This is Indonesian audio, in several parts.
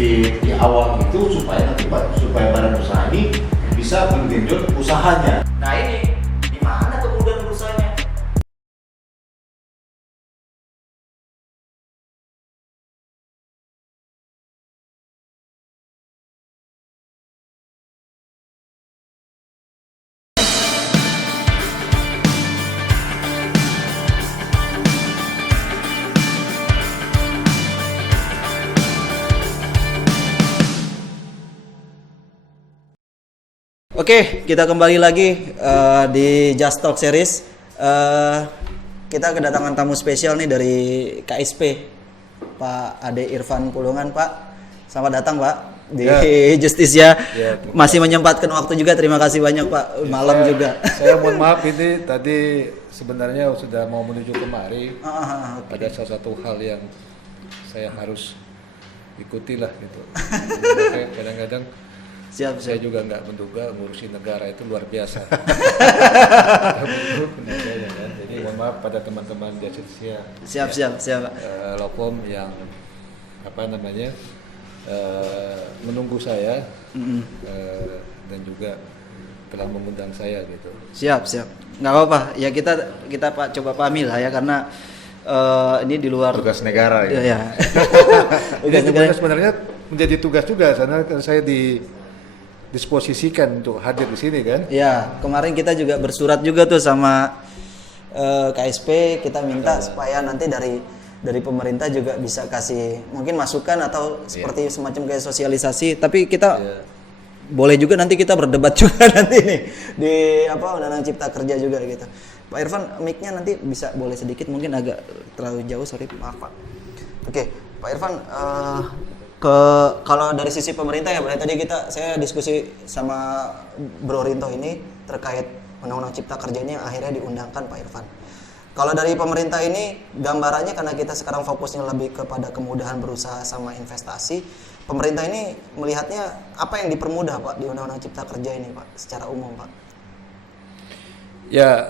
di awal itu supaya nanti badan usaha ini bisa menggenjot usahanya. Nah ini gimana kemudian usahanya? Oke, kita kembali lagi di Just Talk Series. Kita kedatangan tamu spesial nih dari KSP, Pak Ade Irfan Pulungan, Pak. Selamat datang, Pak, di Justisia. Masih menyempatkan waktu juga. Terima kasih banyak, Pak. Malam juga. Saya mohon maaf, ini tadi sebenarnya sudah mau menuju kemari. Ada salah satu hal yang saya harus ikuti lah gitu. Kadang-kadang Siap. saya juga nggak menduga ngurusin negara itu luar biasa. Jadi mohon maaf pada teman-teman di Justisia. Siap. Lokom yang menunggu saya dan juga telah mengundang saya gitu. Siap. Nggak apa-apa. Ya kita Pak coba pahami lah ya, karena ini di luar Tugas negara ya. Ya. Tugas negara sebenarnya menjadi tugas juga, karena saya disposisikan untuk hadir di sini kan. Ya, kemarin kita juga bersurat juga tuh sama KSP, kita minta supaya nanti dari pemerintah juga bisa kasih mungkin masukan atau seperti semacam kayak sosialisasi, tapi kita boleh juga nanti kita berdebat juga nanti nih di Undang-Undang Cipta Kerja juga gitu. Pak Irfan, mic-nya nanti bisa boleh sedikit, mungkin agak terlalu jauh, sorry, maaf Pak. Oke, Pak Irfan, kalau dari sisi pemerintah ya, tadi saya diskusi sama Bro Rinto ini terkait Undang-Undang Cipta Kerja ini yang akhirnya diundangkan, Pak Irfan. Kalau dari pemerintah ini gambarannya, karena kita sekarang fokusnya lebih kepada kemudahan berusaha sama investasi, pemerintah ini melihatnya apa yang dipermudah, Pak, di Undang-Undang Cipta Kerja ini, Pak, secara umum, Pak? Ya,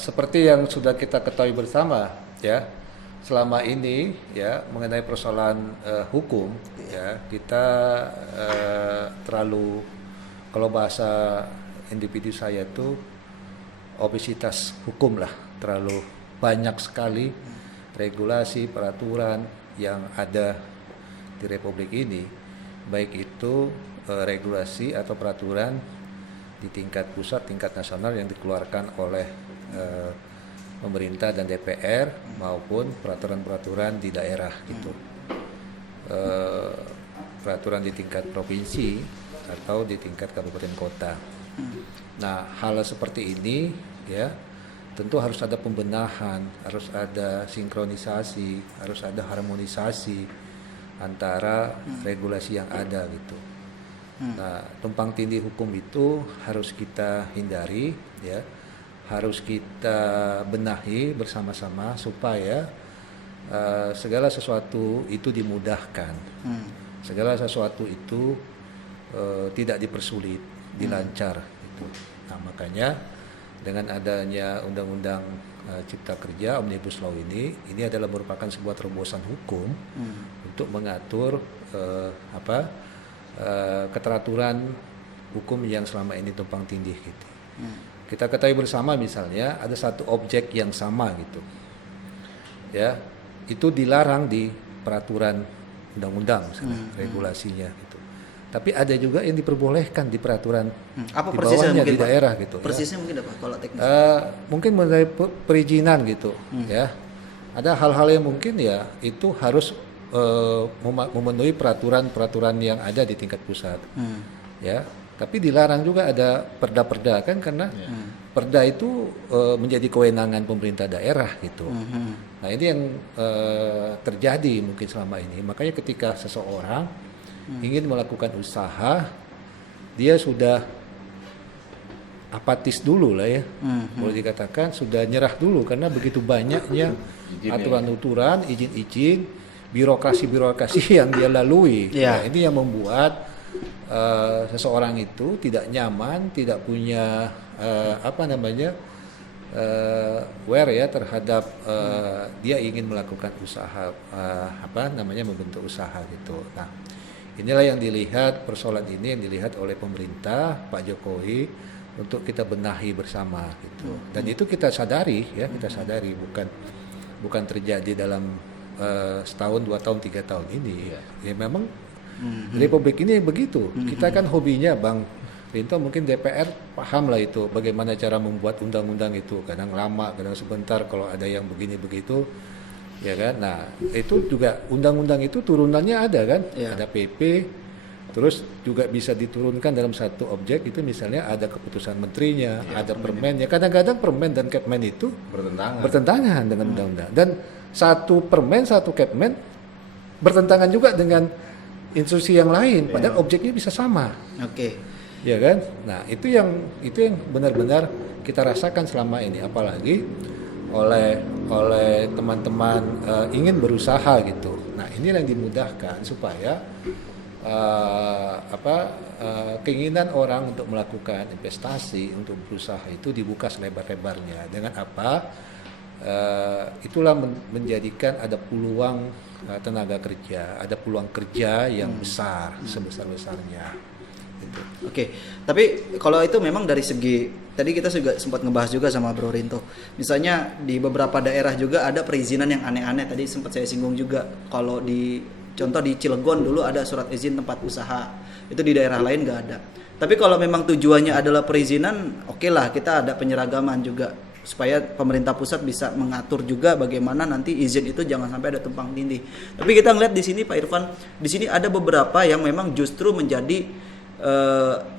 seperti yang sudah kita ketahui bersama ya, selama ini ya mengenai persoalan hukum ya, kita terlalu, kalau bahasa individu saya itu obesitas hukum lah, terlalu banyak sekali regulasi peraturan yang ada di Republik ini, baik itu regulasi atau peraturan di tingkat pusat, tingkat nasional yang dikeluarkan oleh pemerintah dan DPR maupun peraturan-peraturan di daerah gitu, peraturan di tingkat provinsi atau di tingkat kabupaten kota. Nah, hal seperti ini ya tentu harus ada pembenahan, harus ada sinkronisasi, harus ada harmonisasi antara regulasi yang ada gitu. Nah, tumpang tindih hukum itu harus kita hindari ya, harus kita benahi bersama-sama supaya segala sesuatu itu dimudahkan, segala sesuatu itu tidak dipersulit, dilancar gitu. Nah, makanya dengan adanya Undang-Undang Cipta Kerja Omnibus Law ini adalah merupakan sebuah terobosan hukum untuk mengatur keteraturan hukum yang selama ini tumpang tindih gitu. Kita ketahui bersama misalnya ada satu objek yang sama gitu ya, itu dilarang di peraturan undang-undang misalnya, regulasinya gitu, tapi ada juga yang diperbolehkan di peraturan Apa di persisnya bawahnya mungkin, di Pak? daerah gitu Persisnya ya. mungkin apa kalau teknis? Mungkin mengenai perizinan gitu ya, ada hal-hal yang mungkin ya itu harus memenuhi peraturan-peraturan yang ada di tingkat pusat ya, tapi dilarang juga ada perda-perda kan, karena perda itu menjadi kewenangan pemerintah daerah gitu. Nah, ini yang terjadi mungkin selama ini. Makanya ketika seseorang ingin melakukan usaha, dia sudah apatis dulu lah ya, boleh dikatakan sudah nyerah dulu, karena begitu banyaknya aturan-aturan, izin-izin, birokrasi yang dia lalui. Nah, ini yang membuat seseorang itu tidak nyaman, tidak punya aware ya terhadap dia ingin melakukan usaha, membentuk usaha gitu. Nah, inilah yang dilihat, persoalan ini yang dilihat oleh pemerintah Pak Jokowi untuk kita benahi bersama gitu. Dan itu kita sadari ya, kita sadari bukan terjadi dalam setahun, 2 tahun, 3 tahun ini. Ya memang Republik ini begitu. Kita kan hobinya Bang Rinto, mungkin DPR paham lah itu bagaimana cara membuat undang-undang itu, kadang lama, kadang sebentar, kalau ada yang begini begitu. Ya kan, nah itu juga undang-undang itu turunannya ada kan, ada PP, terus juga bisa diturunkan dalam satu objek itu, misalnya ada keputusan menterinya, ada permen, ya kadang-kadang permen dan Kepmen itu bertentangan dengan undang-undang, dan satu permen, satu Kepmen bertentangan juga dengan instruksi yang lain, padahal objeknya bisa sama. Ya kan, nah itu yang benar-benar kita rasakan selama ini, apalagi oleh teman-teman ingin berusaha gitu. Nah ini yang dimudahkan supaya keinginan orang untuk melakukan investasi, untuk berusaha itu dibuka selebar-lebarnya. Dengan apa? Itulah menjadikan ada peluang tenaga kerja, ada peluang kerja yang besar, sebesar-besarnya. Gitu. Oke, tapi kalau itu memang dari segi, tadi kita juga sempat ngebahas juga sama Bro Rinto. Misalnya di beberapa daerah juga ada perizinan yang aneh-aneh, tadi sempat saya singgung juga. Kalau contoh di Cilegon dulu ada surat izin tempat usaha, itu di daerah lain nggak ada. Tapi kalau memang tujuannya adalah perizinan, oke lah, kita ada penyeragaman juga supaya pemerintah pusat bisa mengatur juga bagaimana nanti izin itu jangan sampai ada tumpang tindih. Tapi kita ngeliat di sini Pak Irfan, di sini ada beberapa yang memang justru menjadi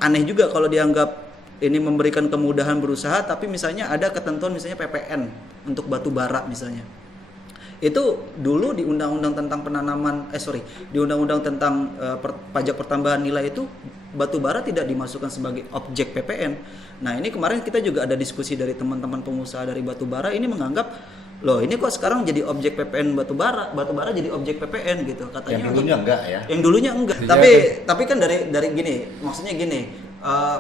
aneh juga kalau dianggap ini memberikan kemudahan berusaha, tapi misalnya ada ketentuan misalnya PPN untuk batu bara misalnya. Itu dulu di undang-undang tentang di undang-undang tentang pajak pertambahan nilai itu batu bara tidak dimasukkan sebagai objek PPN. Nah, ini kemarin kita juga ada diskusi dari teman-teman pengusaha dari batu bara, ini menganggap loh ini kok sekarang jadi objek PPN batu bara jadi objek PPN gitu katanya. Yang dulunya enggak ya? Yang dulunya enggak. Tapi kan dari gini, maksudnya gini,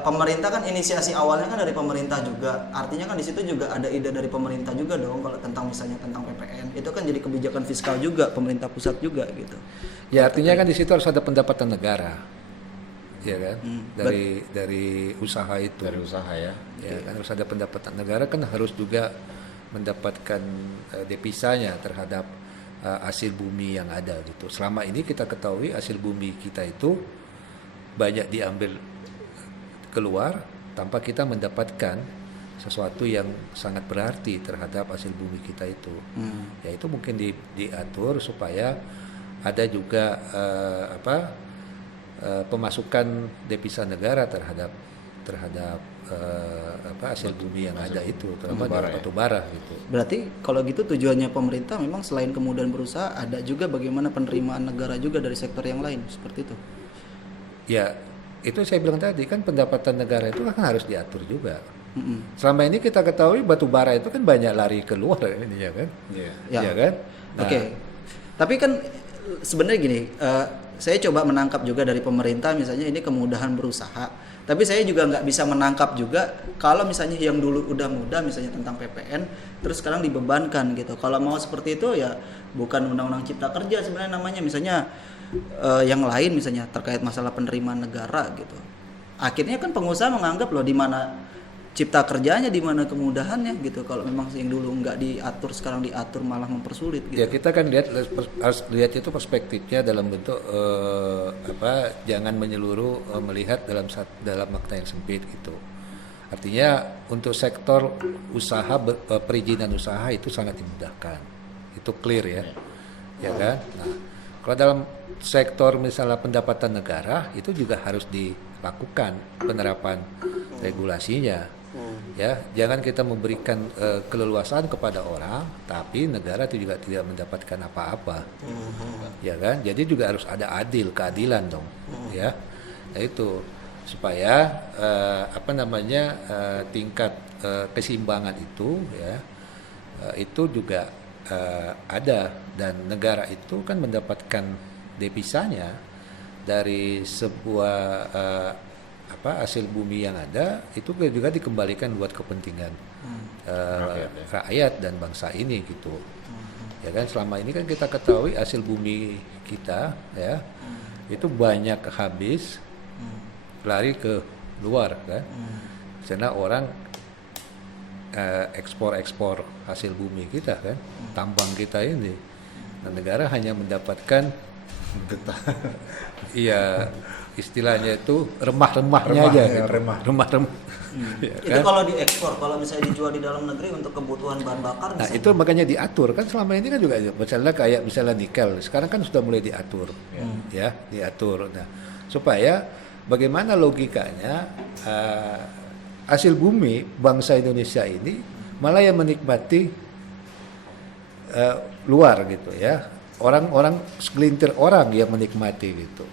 pemerintah kan inisiasi awalnya kan dari pemerintah juga. Artinya kan di situ juga ada ide dari pemerintah juga dong kalau tentang misalnya tentang PPN. Itu kan jadi kebijakan fiskal juga pemerintah pusat juga gitu. Ya artinya kan di situ harus ada pendapatan negara. Ya kan? Dari usaha itu. Dari usaha ya. Ya kan harus ada pendapatan negara, kan harus juga mendapatkan devisanya terhadap hasil bumi yang ada gitu. Selama ini kita ketahui hasil bumi kita itu banyak diambil keluar tanpa kita mendapatkan sesuatu yang sangat berarti terhadap hasil bumi kita itu. Ya itu mungkin diatur supaya ada juga pemasukan devisa negara terhadap hasil bumi yang ada itu, terutama dari batu bara gitu. Berarti kalau gitu tujuannya pemerintah memang selain kemudahan berusaha, ada juga bagaimana penerimaan negara juga dari sektor yang lain, seperti itu. Ya, itu saya bilang tadi kan pendapatan negara itu kan harus diatur juga. Selama ini kita ketahui batu bara itu kan banyak lari keluar ini ya kan? Iya kan? Nah, Oke. Tapi kan sebenarnya gini, saya coba menangkap juga dari pemerintah misalnya ini kemudahan berusaha. Tapi saya juga nggak bisa menangkap juga kalau misalnya yang dulu udah mudah misalnya tentang PPN terus sekarang dibebankan gitu. Kalau mau seperti itu ya bukan undang-undang cipta kerja sebenarnya namanya, misalnya yang lain misalnya terkait masalah penerimaan negara gitu. Akhirnya kan pengusaha menganggap loh di mana cipta kerjanya, di mana kemudahannya gitu. Kalau memang yang dulu nggak diatur sekarang diatur malah mempersulit gitu. Ya kita kan harus lihat itu perspektifnya dalam bentuk jangan menyeluruh, melihat dalam makna yang sempit gitu. Artinya untuk sektor usaha perizinan usaha itu sangat dimudahkan. Itu clear ya. Ya kan? Nah, kalau dalam sektor misalnya pendapatan negara itu juga harus dilakukan penerapan regulasinya. Ya, jangan kita memberikan keleluasaan kepada orang, tapi negara itu juga tidak mendapatkan apa-apa, ya kan? Jadi juga harus ada keadilan dong, ya. Nah itu supaya tingkat keseimbangan itu, ya, itu juga ada, dan negara itu kan mendapatkan devisanya dari sebuah hasil bumi yang ada itu juga dikembalikan buat kepentingan rakyat dan bangsa ini gitu. Ya kan selama ini kan kita ketahui hasil bumi kita ya itu banyak habis lari ke luar kan. Karena orang ekspor hasil bumi kita kan, tambang kita ini. Nah, negara hanya mendapatkan iya istilahnya itu remah-remahnya aja gitu. Remah-remah. Ya, Itu kalau diekspor, kalau misalnya dijual di dalam negeri untuk kebutuhan bahan bakar. Nah misalnya. itu makanya diatur kan selama ini kan juga misalnya nikel sekarang kan sudah mulai diatur ya diatur. Nah supaya bagaimana logikanya hasil bumi bangsa Indonesia ini malah yang menikmati luar gitu ya, orang-orang segelintir orang yang menikmati gitu.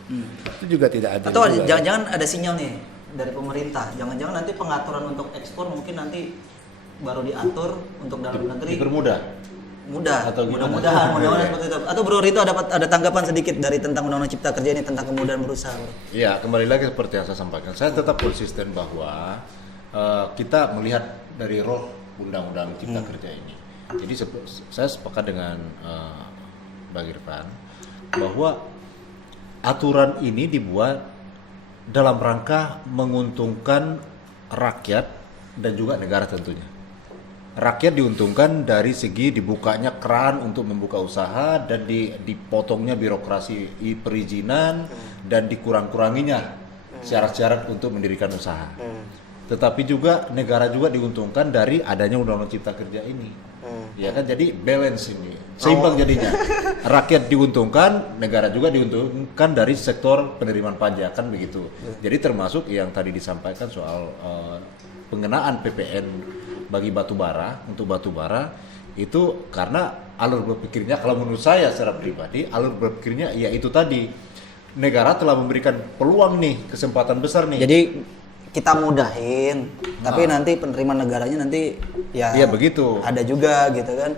Itu juga tidak adil. Atau juga, jangan-jangan ada sinyal nih dari pemerintah, jangan-jangan nanti pengaturan untuk ekspor mungkin nanti baru diatur untuk dalam negeri. Dipermudah. Mudah, Atau gimana? mudah-mudahan seperti itu. Atau Bro Rito ada tanggapan sedikit dari tentang Undang-Undang Cipta Kerja ini tentang kemudahan berusaha, Bro? Ya, kembali lagi seperti yang saya sampaikan. Saya tetap konsisten bahwa kita melihat dari roh Undang-Undang Cipta Kerja ini. Jadi saya sepakat dengan Bang Irfan bahwa aturan ini dibuat dalam rangka menguntungkan rakyat dan juga negara tentunya. Rakyat diuntungkan dari segi dibukanya keran untuk membuka usaha dan dipotongnya birokrasi perizinan dan dikurang-kuranginya syarat-syarat untuk mendirikan usaha. Tetapi juga negara juga diuntungkan dari adanya Undang-Undang Cipta Kerja ini. Ya kan, jadi balance ini seimbang jadinya. Rakyat diuntungkan, negara juga diuntungkan dari sektor penerimaan pajak kan begitu. Jadi termasuk yang tadi disampaikan soal pengenaan PPN bagi batubara untuk batubara itu karena alur berpikirnya, kalau menurut saya secara pribadi alur berpikirnya ya itu tadi, negara telah memberikan peluang nih, kesempatan besar nih. Jadi kita mudahin, tapi nanti penerimaan negaranya nanti ya Iya begitu. ada juga gitu kan.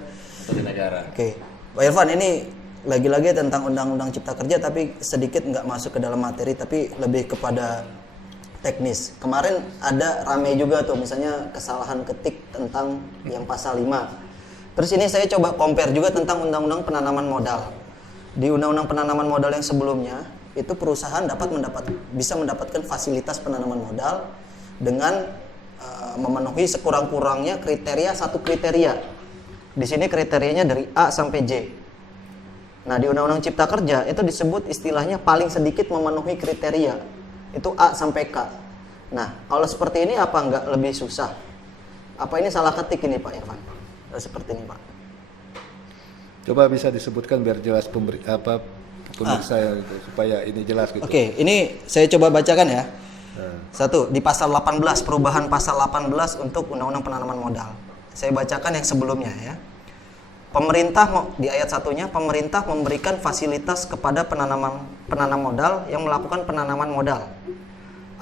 Dari negara. Oke, Pak Irfan, ini lagi-lagi tentang Undang-Undang Cipta Kerja tapi sedikit nggak masuk ke dalam materi tapi lebih kepada teknis. Kemarin ada rame juga tuh misalnya kesalahan ketik tentang yang pasal 5. Terus ini saya coba compare juga tentang Undang-Undang Penanaman Modal. Di Undang-Undang Penanaman Modal yang sebelumnya itu perusahaan bisa mendapatkan fasilitas penanaman modal dengan memenuhi sekurang-kurangnya satu kriteria. Di sini kriterianya dari A sampai J. Nah, di Undang-Undang Cipta Kerja itu disebut istilahnya paling sedikit memenuhi kriteria. Itu A sampai K. Nah, kalau seperti ini apa nggak lebih susah? Apa ini salah ketik ini Pak Irfan? Seperti ini Pak. coba bisa disebutkan biar jelas pemirsa gitu, supaya ini jelas gitu. Oke, ini saya coba bacakan ya. Satu, di pasal 18, perubahan pasal 18 untuk Undang-Undang Penanaman Modal. Saya bacakan yang sebelumnya ya. Pemerintah, di ayat satunya, pemerintah memberikan fasilitas kepada penanam modal yang melakukan penanaman modal.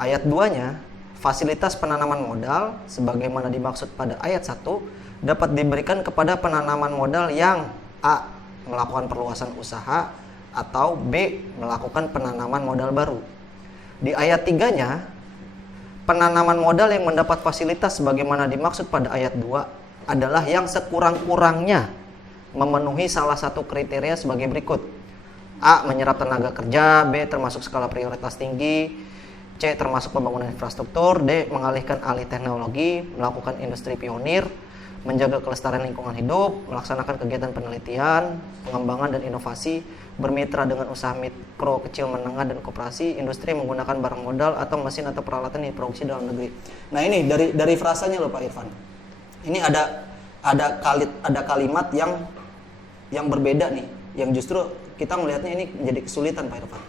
Ayat 2-nya, fasilitas penanaman modal sebagaimana dimaksud pada ayat 1 dapat diberikan kepada penanaman modal yang A. melakukan perluasan usaha atau B. melakukan penanaman modal baru. Di ayat 3-nya, penanaman modal yang mendapat fasilitas sebagaimana dimaksud pada ayat 2 adalah yang sekurang-kurangnya memenuhi salah satu kriteria sebagai berikut. A. menyerap tenaga kerja, B. termasuk skala prioritas tinggi, C. termasuk pembangunan infrastruktur, D. mengalihkan alih teknologi, melakukan industri pionir, menjaga kelestarian lingkungan hidup, melaksanakan kegiatan penelitian, pengembangan dan inovasi, bermitra dengan usaha mikro, kecil, menengah, dan koperasi, industri menggunakan barang modal atau mesin atau peralatan yang diproduksi dalam negeri. Nah ini dari frasanya loh Pak Irfan. Ini ada kalimat yang berbeda nih, yang justru kita melihatnya ini menjadi kesulitan Pak Irfan.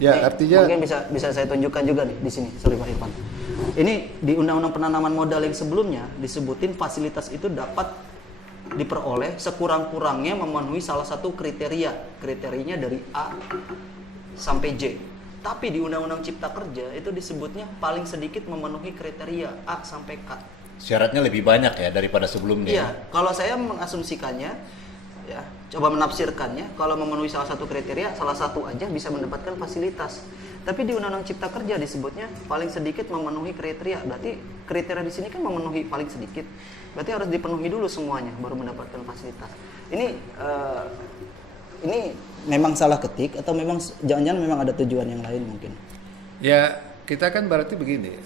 Ya, ini artinya mungkin bisa saya tunjukkan juga nih di sini, sorry Pak Irfan. Ini di Undang-Undang Penanaman Modal yang sebelumnya disebutin fasilitas itu dapat diperoleh sekurang-kurangnya memenuhi salah satu kriterianya dari A sampai J. Tapi di Undang-Undang Cipta Kerja itu disebutnya paling sedikit memenuhi kriteria A sampai K. Syaratnya lebih banyak ya daripada sebelumnya. Iya, kalau saya mengasumsikannya, ya, coba menafsirkannya, kalau memenuhi salah satu kriteria, salah satu aja bisa mendapatkan fasilitas. Tapi di Undang-Undang Cipta Kerja disebutnya paling sedikit memenuhi kriteria. Berarti kriteria di sini kan memenuhi paling sedikit. Berarti harus dipenuhi dulu semuanya baru mendapatkan fasilitas. Ini ini memang salah ketik atau memang jangan-jangan memang ada tujuan yang lain mungkin? Ya, kita kan berarti begini,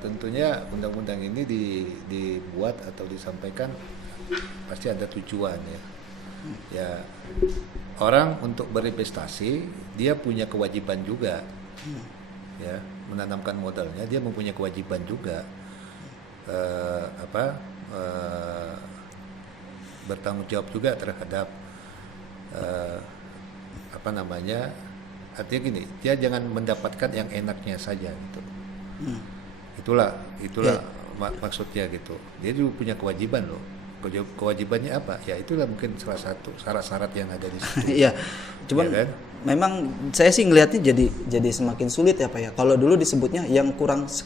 tentunya undang-undang ini dibuat atau disampaikan pasti ada tujuan ya. Ya, orang untuk berinvestasi dia punya kewajiban juga, ya, menanamkan modalnya dia mempunyai kewajiban juga, bertanggung jawab juga terhadap artinya gini, dia jangan mendapatkan yang enaknya saja gitu. Itulah Ya. maksudnya gitu. Dia juga punya kewajiban loh. Kewajibannya apa? Ya itulah mungkin salah satu syarat-syarat yang ada di situ. Iya, cuman Ya kan? memang saya sih ngelihatnya jadi semakin sulit ya Pak ya. Kalau dulu disebutnya yang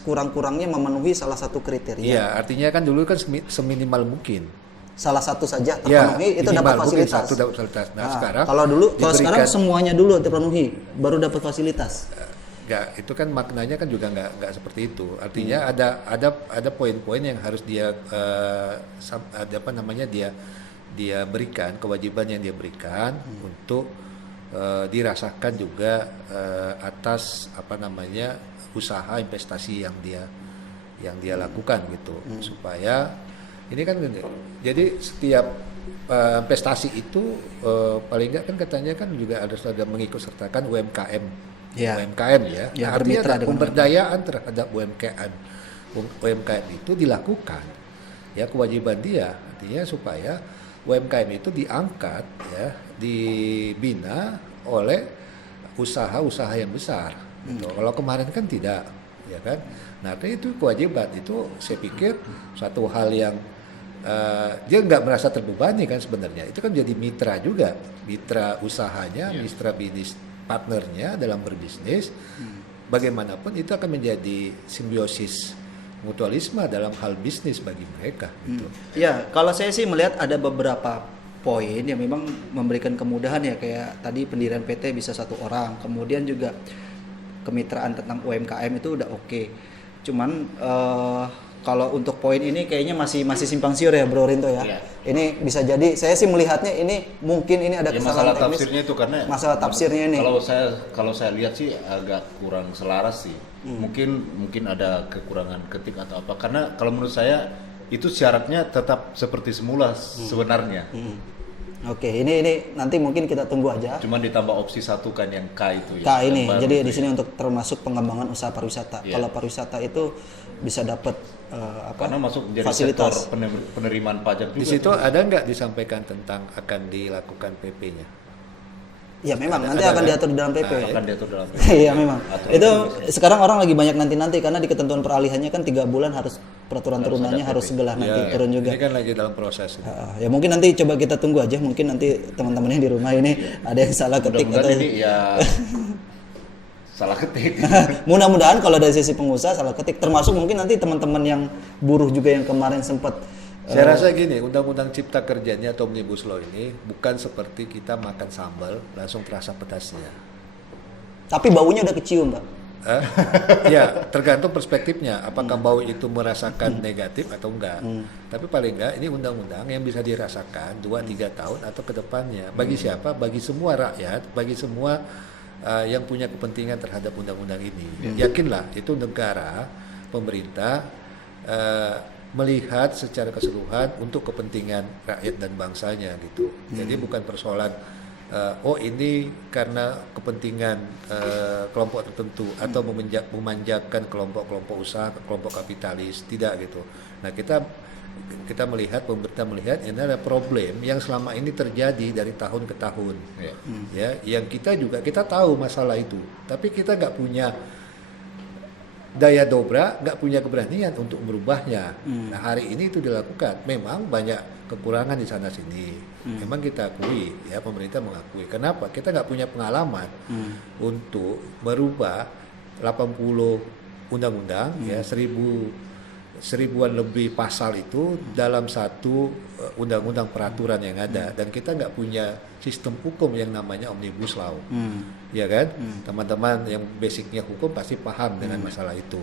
kurang-kurangnya memenuhi salah satu kriteria. Iya, artinya kan dulu kan seminimal mungkin. Salah satu saja Ya, terpenuhi itu dapat minimal mungkin fasilitas. satu dapat fasilitas. Nah, sekarang kalau sekarang diberikan- semuanya dulu terpenuhi baru dapat fasilitas. Enggak, itu kan maknanya kan juga enggak seperti itu. Artinya ada poin-poin yang harus dia dia berikan, kewajiban yang dia berikan untuk dirasakan juga atas usaha investasi yang dia lakukan gitu. Supaya ini kan gini. Jadi setiap investasi itu paling enggak kan katanya kan juga harus ada mengikut sertakan UMKM. Ya. UMKM ya. Ya, Nah, artinya bermitra ada dengan pemberdayaan terhadap UMKM itu dilakukan. Ya, kewajiban dia artinya supaya UMKM itu diangkat ya, dibina oleh usaha-usaha yang besar. Gitu. Kalau kemarin kan tidak, ya kan? Nah, itu kewajiban itu saya pikir suatu hal yang dia nggak merasa terbebani kan sebenarnya. Itu kan jadi mitra juga, mitra usahanya, mitra bisnis partnernya dalam berbisnis. Bagaimanapun itu akan menjadi simbiosis mutualisme dalam hal bisnis bagi mereka. Gitu. Ya, kalau saya sih melihat ada beberapa poin yang memang memberikan kemudahan ya, kayak tadi pendirian PT bisa 1 orang, kemudian juga kemitraan tentang UMKM itu udah oke. Cuman kalau untuk poin ini kayaknya masih simpang siur ya Bro Rinto ya. Iya. Ini bisa jadi saya sih melihatnya ini mungkin ini ada Ya, kesalahan masalah teknis. tafsirnya itu karena Masalah tafsirnya ini. Kalau saya lihat sih agak kurang selaras sih. Mungkin ada kekurangan ketik atau apa. Karena kalau menurut saya itu syaratnya tetap seperti semula sebenarnya. Oke, ini nanti mungkin kita tunggu aja. Cuman ditambah opsi 1 kan yang K itu ya. Kak yang ini, baru jadi itu di sini ya. untuk termasuk pengembangan usaha pariwisata. Iya. Kalau pariwisata itu bisa dapat Karena masuk menjadi fasilitas. sektor penerimaan pajak juga. Di situ tuh. ada nggak disampaikan tentang akan dilakukan PP-nya? Ya memang Ada- nanti ada akan kan? diatur di dalam PP. akan diatur dalam Iya memang. Aturan Itu juga. sekarang orang lagi banyak nanti karena di ketentuan peralihannya kan 3 bulan harus peraturan turunannya ada harus PP. segala nanti turun juga. Ini kan lagi dalam proses. Ini. Ya mungkin nanti coba kita tunggu aja, mungkin nanti teman-teman yang di rumah ini ada yang salah ketik Mudah-mudahan atau ini ya salah ketik. mudah-mudahan kalau dari sisi pengusaha salah ketik, termasuk mungkin nanti teman-teman yang buruh juga yang kemarin sempat Saya rasa gini, Undang-Undang Cipta Kerjanya atau Omnibus Law ini bukan seperti kita makan sambal langsung terasa pedasnya. tapi baunya udah kecium Pak. Ya, tergantung perspektifnya. Apakah bau itu merasakan negatif atau enggak. Tapi paling enggak ini undang-undang yang bisa dirasakan 2-3 tahun atau ke depannya. Bagi siapa? Bagi semua rakyat, bagi semua yang punya kepentingan terhadap undang-undang ini. Yakinlah itu negara, pemerintah melihat secara keseluruhan untuk kepentingan rakyat dan bangsanya gitu. Jadi bukan persoalan ini karena kepentingan kelompok tertentu atau memanjakan kelompok-kelompok usaha, kelompok kapitalis, tidak gitu. Nah, kita melihat, pemerintah melihat ini ada problem yang selama ini terjadi dari tahun ke tahun. Ya, yang kita tahu masalah itu, tapi kita nggak punya daya dobrak, nggak punya keberanian untuk merubahnya. Nah, hari ini itu dilakukan. Memang banyak kekurangan di sana sini. Memang kita akui, ya pemerintah mengakui. Kenapa? Kita nggak punya pengalaman untuk merubah 80 undang-undang, ya 1000-an lebih pasal itu dalam satu undang-undang peraturan yang ada. Dan kita nggak punya sistem hukum yang namanya Omnibus Law. Ya kan? Teman-teman yang basicnya hukum pasti paham dengan masalah itu.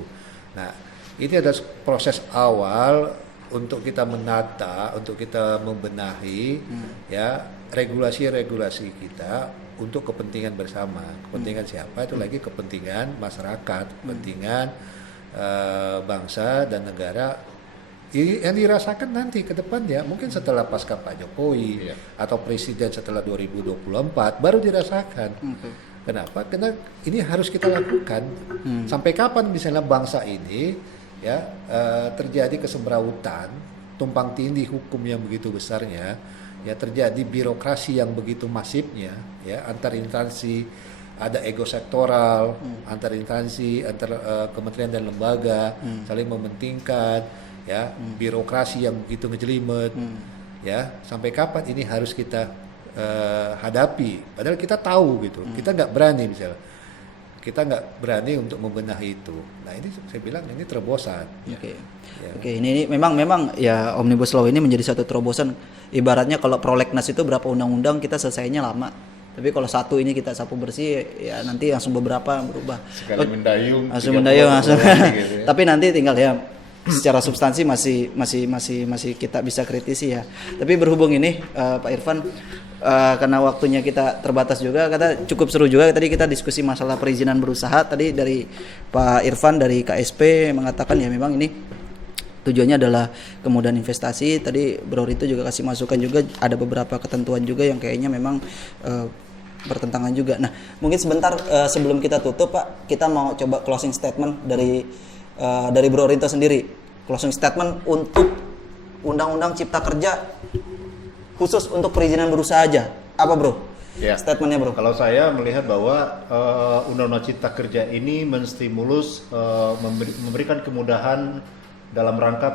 Nah, ini ada proses awal untuk kita menata, untuk kita membenahi ya regulasi-regulasi kita untuk kepentingan bersama. Kepentingan siapa? Itu lagi kepentingan masyarakat, kepentingan bangsa dan negara. Ini yang dirasakan nanti ke depan ya, mungkin setelah pasca Pak Jokowi atau presiden setelah 2024 baru dirasakan. Kenapa? Karena ini harus kita lakukan. Sampai kapan misalnya bangsa ini ya terjadi kesemrawutan, tumpang tindih hukum yang begitu besarnya, ya terjadi birokrasi yang begitu masifnya, ya antar instansi, ada ego sektoral antar instansi, antar kementerian dan lembaga saling mementingkan, ya birokrasi yang begitu ngejelimet, ya sampai kapan ini harus kita hadapi? Padahal kita tahu gitu, kita nggak berani misalnya, kita nggak berani untuk membenahi itu. Nah ini saya bilang ini terobosan. Oke. Ya. Oke, ini memang ya Omnibus Law ini menjadi satu terobosan. Ibaratnya kalau prolegnas itu berapa undang-undang kita selesainya lama. Tapi kalau satu ini kita sapu bersih ya nanti langsung beberapa berubah. Sekali mendayung. Langsung mendayung langsung. Gitu ya. Tapi nanti tinggal ya secara substansi masih kita bisa kritisi ya. Tapi berhubung ini Pak Irfan karena waktunya kita terbatas juga, kata cukup seru juga tadi kita diskusi masalah perizinan berusaha. Tadi dari Pak Irfan dari KSP mengatakan ya memang ini tujuannya adalah kemudahan investasi. Tadi Bro Rinto juga kasih masukan juga, ada beberapa ketentuan juga yang kayaknya memang bertentangan juga. Nah mungkin sebentar sebelum kita tutup Pak, kita mau coba closing statement dari Bro Rinto sendiri. Closing statement untuk Undang-Undang Cipta Kerja khusus untuk perizinan berusaha aja. Apa Bro? Ya. Statementnya Bro. Kalau saya melihat bahwa Undang-Undang Cipta Kerja ini menstimulus memberikan kemudahan dalam rangka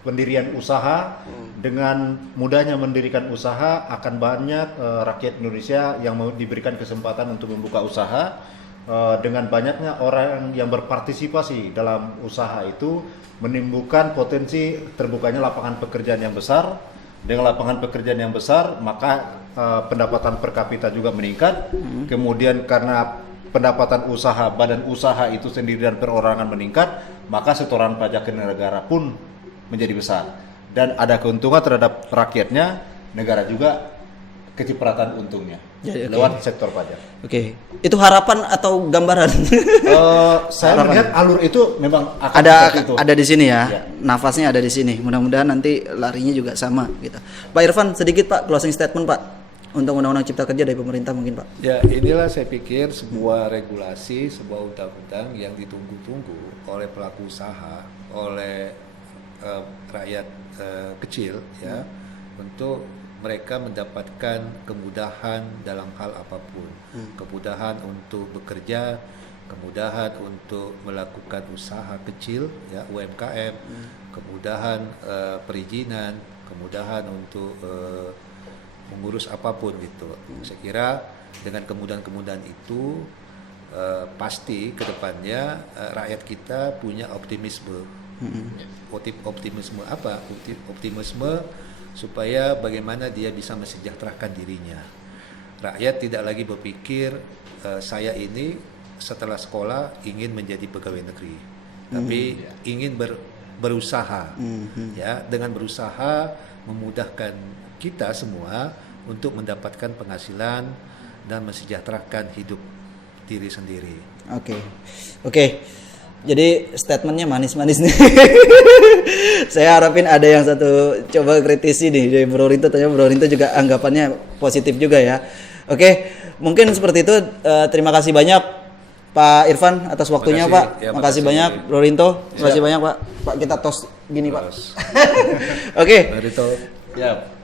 pendirian usaha. Dengan mudahnya mendirikan usaha akan banyak rakyat Indonesia yang mau diberikan kesempatan untuk membuka usaha. Dengan banyaknya orang yang berpartisipasi dalam usaha itu menimbulkan potensi terbukanya lapangan pekerjaan yang besar. Dengan lapangan pekerjaan yang besar maka pendapatan per kapita juga meningkat. Kemudian karena pendapatan usaha, badan usaha itu sendiri dan perorangan meningkat, maka setoran pajak ke negara pun menjadi besar. Dan ada keuntungan terhadap rakyatnya, negara juga kecipratan untungnya lewat sektor pajak. Oke. Itu harapan atau gambaran? Saya melihat alur itu memang akan seperti itu. Ada di sini ya. Ya. Nafasnya ada di sini. Mudah-mudahan nanti larinya juga sama gitu. Pak Irfan sedikit Pak closing statement Pak untuk Undang-Undang Cipta Kerja dari pemerintah mungkin Pak. Ya inilah saya pikir sebuah regulasi, sebuah undang-undang yang ditunggu-tunggu oleh pelaku usaha, oleh rakyat kecil ya, untuk mereka mendapatkan kemudahan dalam hal apapun, kemudahan untuk bekerja, kemudahan untuk melakukan usaha kecil ya UMKM, kemudahan perizinan, kemudahan untuk mengurus apapun gitu. Saya kira dengan kemudahan-kemudahan itu pasti kedepannya rakyat kita punya optimisme. Optimisme apa? Optimisme supaya bagaimana dia bisa mensejahterakan dirinya. Rakyat tidak lagi berpikir saya ini setelah sekolah ingin menjadi pegawai negeri, tapi ingin berusaha. Ya, dengan berusaha memudahkan kita semua untuk mendapatkan penghasilan dan mensejahterakan hidup diri sendiri. Oke. Jadi statementnya manis-manis nih. Saya harapin ada yang satu coba kritisi nih dari Bro Rinto. Tanya Bro Rinto juga anggapannya positif juga ya. Oke, mungkin seperti itu. Terima kasih banyak Pak Irfan atas waktunya Pak. Makasih banyak Bro Rinto. Makasih banyak Pak. Pak kita tos gini Pak. Oke.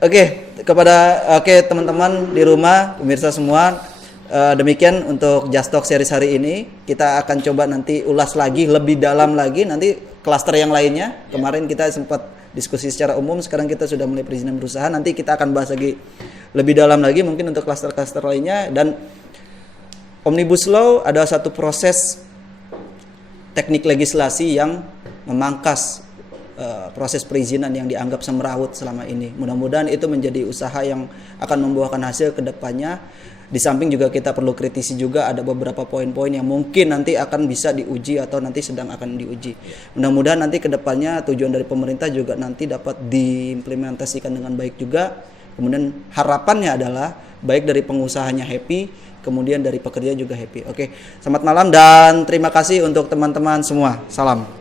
Oke, kepada teman-teman di rumah, pemirsa semua. Demikian untuk Just Talk series hari ini. Kita akan coba nanti ulas lagi lebih dalam lagi nanti klaster yang lainnya. Kemarin kita sempat diskusi secara umum, sekarang kita sudah mulai perizinan berusaha. Nanti kita akan bahas lagi lebih dalam lagi mungkin untuk klaster-klaster lainnya. Dan Omnibus Law adalah satu proses teknik legislasi yang memangkas proses perizinan yang dianggap semrawut selama ini. Mudah-mudahan itu menjadi usaha yang akan membuahkan hasil ke depannya. Di samping juga kita perlu kritisi juga ada beberapa poin-poin yang mungkin nanti akan bisa diuji atau nanti sedang akan diuji. Mudah-mudahan nanti ke depannya tujuan dari pemerintah juga nanti dapat diimplementasikan dengan baik juga. Kemudian harapannya adalah baik dari pengusahanya happy, kemudian dari pekerja juga happy. Oke, selamat malam dan terima kasih untuk teman-teman semua. Salam.